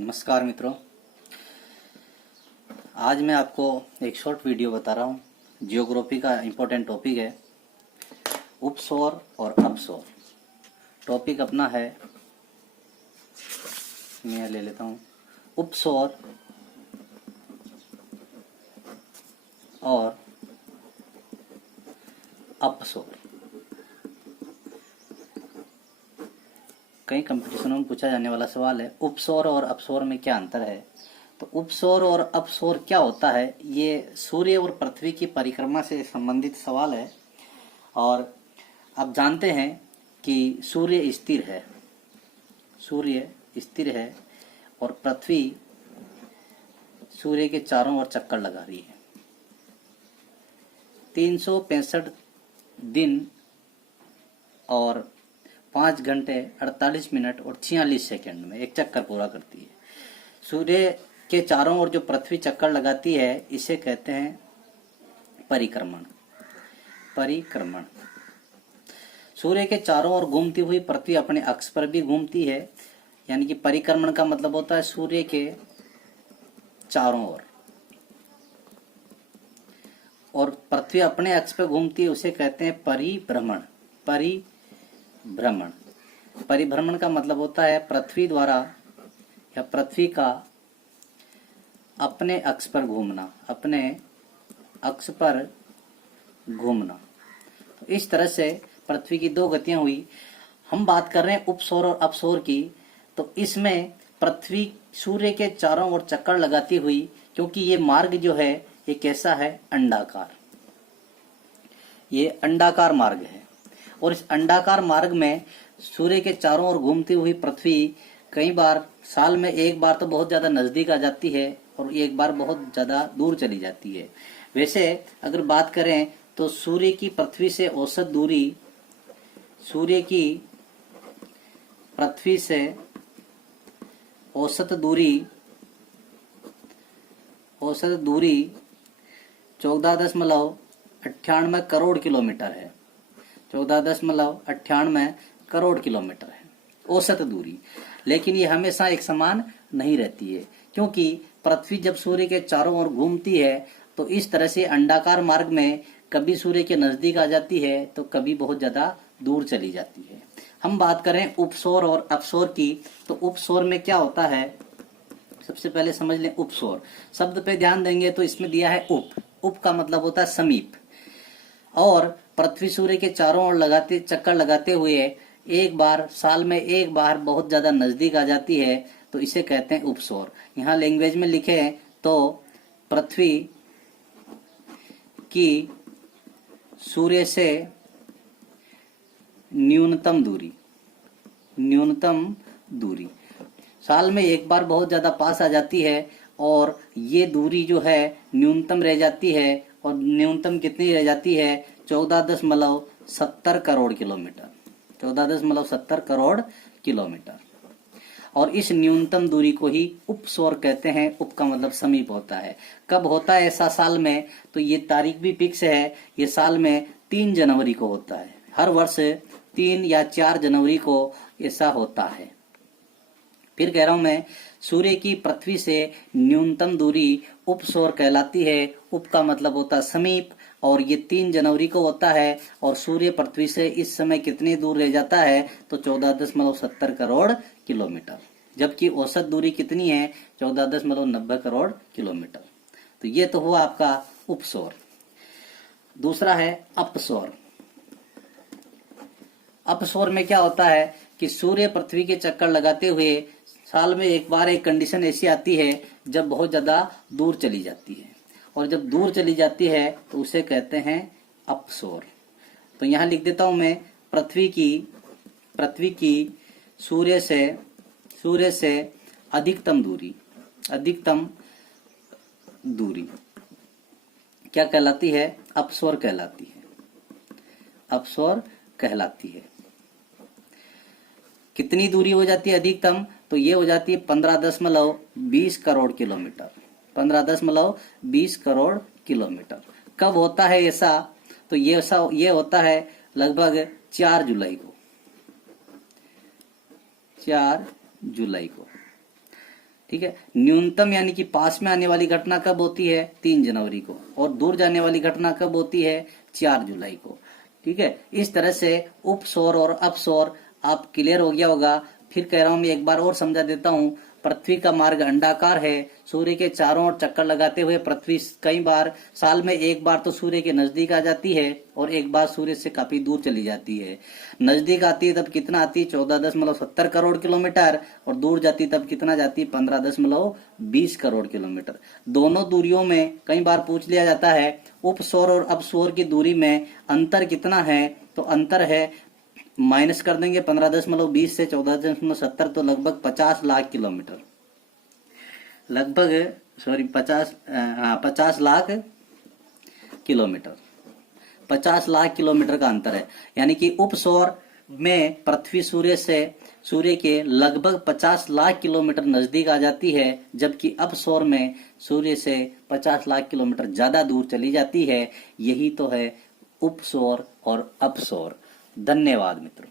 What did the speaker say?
नमस्कार मित्रों, आज मैं आपको एक शॉर्ट वीडियो बता रहा हूँ। जियोग्राफी का इम्पोर्टेंट टॉपिक है उपसौर और अपसौर। टॉपिक अपना है, मैं ले लेता हूँ, उपसौर और अपसौर। कई कंपटीशनों में पूछा जाने वाला सवाल है, उपसौर और अपसौर में क्या अंतर है। तो उपसौर और अपसौर क्या होता है, ये सूर्य और पृथ्वी की परिक्रमा से संबंधित सवाल है। और आप जानते हैं कि सूर्य स्थिर है, सूर्य स्थिर है और पृथ्वी सूर्य के चारों ओर चक्कर लगा रही है। 365 दिन और 5 घंटे 48 मिनट और 46 सेकंड में एक चक्कर पूरा करती है। सूर्य के चारों ओर जो पृथ्वी चक्कर लगाती है, इसे कहते हैं परिक्रमण। परिक्रमण। सूर्य के चारों ओर घूमती हुई पृथ्वी अपने अक्ष पर भी घूमती है, यानी कि परिक्रमण का मतलब होता है सूर्य के चारों ओर, और पृथ्वी अपने अक्ष पर घूमती है, उसे कहते हैं परिभ्रमण। परिभ्रमण। परिभ्रमण का मतलब होता है पृथ्वी द्वारा या पृथ्वी का अपने अक्ष पर घूमना, अपने अक्ष पर घूमना। तो इस तरह से पृथ्वी की दो गतियां हुई। हम बात कर रहे हैं उपसौर और अपसौर की। तो इसमें पृथ्वी सूर्य के चारों ओर चक्कर लगाती हुई, क्योंकि ये मार्ग जो है ये कैसा है, अंडाकार। ये अंडाकार मार्ग है, और इस अंडाकार मार्ग में सूर्य के चारों ओर घूमती हुई पृथ्वी कई बार साल में एक बार तो बहुत ज्यादा नजदीक आ जाती है और एक बार बहुत ज्यादा दूर चली जाती है। वैसे अगर बात करें तो सूर्य की पृथ्वी से औसत दूरी, सूर्य की पृथ्वी से औसत दूरी 14.98 करोड़ किलोमीटर है। 14.98 करोड़ किलोमीटर है औसत दूरी। लेकिन ये हमेशा एक समान नहीं रहती है, क्योंकि पृथ्वी जब सूर्य के चारों ओर घूमती है तो इस तरह से अंडाकार मार्ग में कभी सूर्य के नजदीक आ जाती है तो कभी बहुत ज्यादा दूर चली जाती है। हम बात करें उपसौर और अपसौर की, तो उपसौर में क्या होता है, सबसे पहले समझ लें। उपसौर शब्द पे ध्यान देंगे तो इसमें दिया है उप। उप का मतलब होता है समीप, और पृथ्वी सूर्य के चारों ओर चक्कर लगाते हुए एक बार साल में एक बार बहुत ज्यादा नजदीक आ जाती है, तो इसे कहते हैं उपसौर। यहाँ लैंग्वेज में लिखे तो पृथ्वी की सूर्य से न्यूनतम दूरी साल में एक बार बहुत ज्यादा पास आ जाती है, और ये दूरी जो है न्यूनतम रह जाती है। और न्यूनतम कितनी रह जाती है, 14.70 करोड़ किलोमीटर। 14.70 करोड़ किलोमीटर। और इस न्यूनतम दूरी को ही उपसौर कहते हैं। उप का मतलब समीप होता है। कब होता है ऐसा साल में, तो ये तारीख भी फिक्स है। ये साल में 3 जनवरी को होता है। हर वर्ष 3 या 4 जनवरी को ऐसा होता है। फिर कह रहा हूं मैं, सूर्य की पृथ्वी से न्यूनतम दूरी उपसौर कहलाती है। उप का मतलब होता है समीप, और ये 3 जनवरी को होता है। और सूर्य पृथ्वी से इस समय कितनी दूर रह जाता है, तो 14.70 करोड़ किलोमीटर। जबकि औसत दूरी कितनी है, 14.90 करोड़ किलोमीटर। तो ये तो हुआ आपका उपसौर। दूसरा है अपसौर। अपसौर में क्या होता है कि सूर्य पृथ्वी के चक्कर लगाते हुए साल में एक बार एक कंडीशन ऐसी आती है जब बहुत ज्यादा दूर चली जाती है, और जब दूर चली जाती है तो उसे कहते हैं अपसौर। तो यहां लिख देता हूं मैं, पृथ्वी की सूर्य से अधिकतम दूरी क्या कहलाती है, अपसौर कहलाती है। अपसौर कहलाती है। कितनी दूरी हो जाती है अधिकतम, तो ये हो जाती है 15.20 करोड़ किलोमीटर। 15.20 करोड़ किलोमीटर। कब होता है ऐसा, तो ये होता है लगभग 4 जुलाई को। ठीक है। न्यूनतम यानी कि पास में आने वाली घटना कब होती है? 3 जनवरी को, और दूर जाने वाली घटना कब होती है? 4 जुलाई को। ठीक है। इस तरह से उपसौर और अपसौर आप क्लियर हो गया होगा। फिर कह रहा हूं, मैं एक बार और समझा देता हूं। पृथ्वी का मार्ग अंडाकार है। सूर्य के चारों ओर चक्कर लगाते हुए पृथ्वी कई बार, साल में एक बार तो सूर्य के नजदीक आ जाती है और एक बार सूर्य से काफी दूर चली जाती है। नजदीक आती है तब कितना आती है? 14.70 करोड़ किलोमीटर, और दूर जाती तब कितना जाती है? 15.20 करोड़ किलोमीटर। दोनों दूरियों में कई बार पूछ लिया जाता है उपसौर और अपसौर की दूरी में अंतर कितना है, तो अंतर है, माइनस कर देंगे 15.20 से 14.70, तो लगभग 50 लाख किलोमीटर, लगभग 50 लाख किलोमीटर, 50 लाख किलोमीटर का अंतर है। यानी कि उपसौर में पृथ्वी सूर्य के लगभग 50 लाख किलोमीटर नजदीक आ जाती है, जबकि अपसौर में सूर्य से 50 लाख किलोमीटर ज्यादा दूर चली जाती है। यही तो है उपसौर और अपसौर। धन्यवाद मित्रों।